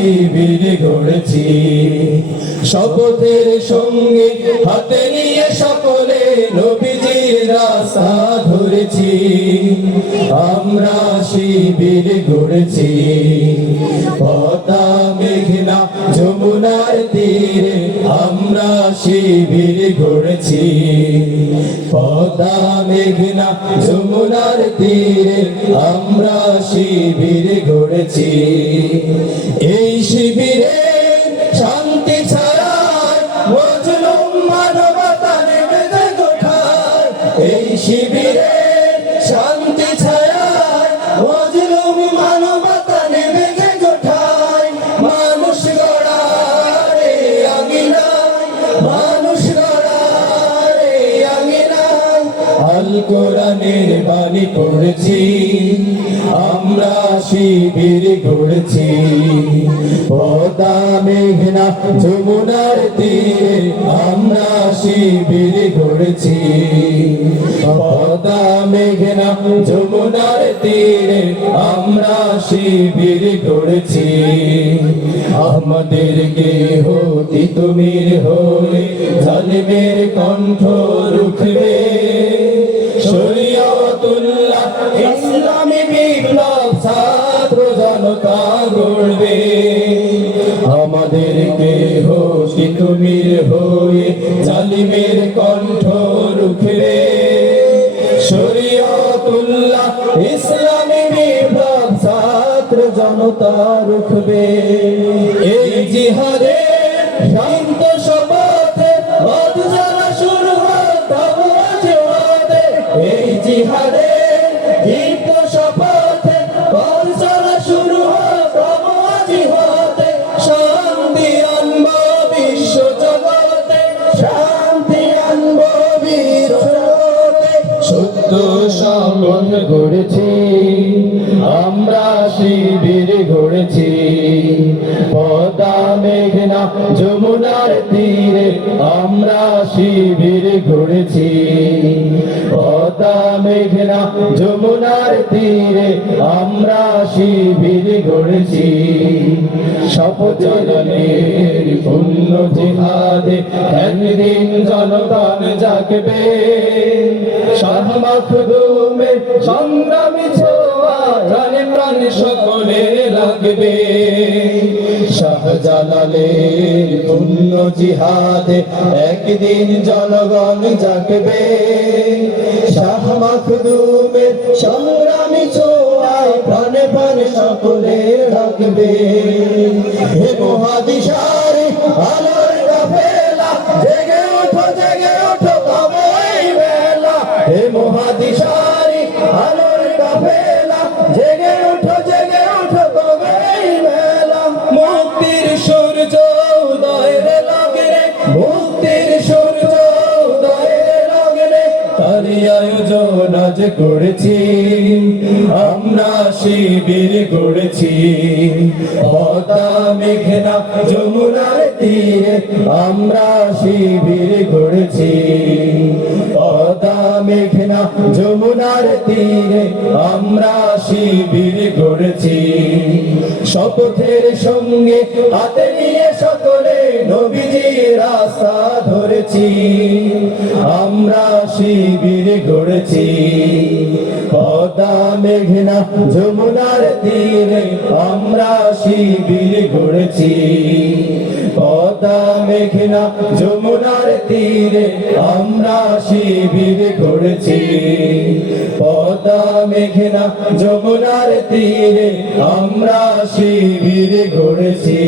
শিবির গড়েছি। শপথের সঙ্গে হাতে নিয়ে সকলে নবীজির রাস্তা ধরেছি। আমরা শিবির গড়েছি। পদ্মা মেঘনা যমুনার তীরে আমরা শিবির গড়েছি। পদ্মা মেঘনা যমুনার তীরে আমরা শিবির গড়েছি। এই শিবিরে শান্তি ছাড়া মজলুম মানবতা নেমে যায় কোথায়। এই শিবিরে শান্তি ছাড়া মজলুম মানবতা নেমে যায় কোথায়। মানুষ গড়ার এই আঙিনায়, মানুষ গড়ার এই আঙিনায় আল কোরআনের বাণী পড়েছি। আমরা শিবির গড়েছি। পদ্মা মেঘনা যমুনার তীরে আমরা শিবির গড়েছি। পদ্মা মেঘনা যমুনার তীরে আমরা শিবির গড়েছি। আমাদেরকে হতি তুমির হয়ে জালিমের কণ্ঠ রুখবে। শরীয়তুল্লাহ ইসলামী বিপ্লব ছাত্র জনতা গড়বে। আমাদেরকে হতি তুমির হয়ে জালিমের কণ্ঠ রুখবে। শরীয়তুল্লাহ ইসলামী বিপ্লব ছাত্র জনতা রুখবে। এই জিহাদে শান্ত শপথে পথ চলা শুরু হয় তবু জেহাদে। এই জিহাদে দীপ্ত শপথে পথ চলা শুরু হয় তবু জিহাদে। শান্তি আনবো বিশ্ব জগতে, শান্তি আনবো বিশ্ব জগতে। সত্য শপথ গড়েছি। আমরা শিবির গড়েছি। পদ্মা মেঘনা যমুনার তীরে আমরা শিবির গড়েছি। পদ্মা মেঘনা যমুনার তীরে আমরা শিবির গড়েছি। শপথের পূর্ণ জিহাদে একদিন জনগণ জাগবে। শাহ মাখদুমের সংগ্রামী ছোঁয়া প্রাণে প্রাণে সকলে লাগবে। শাহজালালের পূর্ণ জিহাদে একদিন জনগণ জাগবে। শাহ মাখদুমের সংগ্রামী ছোঁয়ায় প্রাণে প্রাণে সকলে লাগবে। হে মহাদিশারে আলোর কাফেলা জেগে ওঠো তবে এই বেলা। হে মহাদিশারে আলোর কাফেলা জেগে ওঠো তবে এই বেলা। মুক্তির সূর্য উদয়ের লগ্নে, মুক্তির সূর্য উদয়ের লগ্নে তারই আয়োজন আজ করেছি। আমরা শিবির গড়েছি। পদ্মা মেঘনা যমুনার তীরে আমরা শিবির গড়েছি। পদ্মা মেঘনা যমুনার তীরে আমরা শিবির গড়েছি। শপথের সঙ্গে হাতে নিয়ে সকলে নবীজির রাস্তা ধরেছি। আমরা শিবির গড়েছি। পদ্মা মেঘনা যমুনার তীরে আমরা শিবির গড়েছি। পদ্মা মেঘনা যমুনার তীরে আমরা শিবির গড়েছি। পদ্মা মেঘনা যমুনার তীরে আমরা শিবির গড়েছি।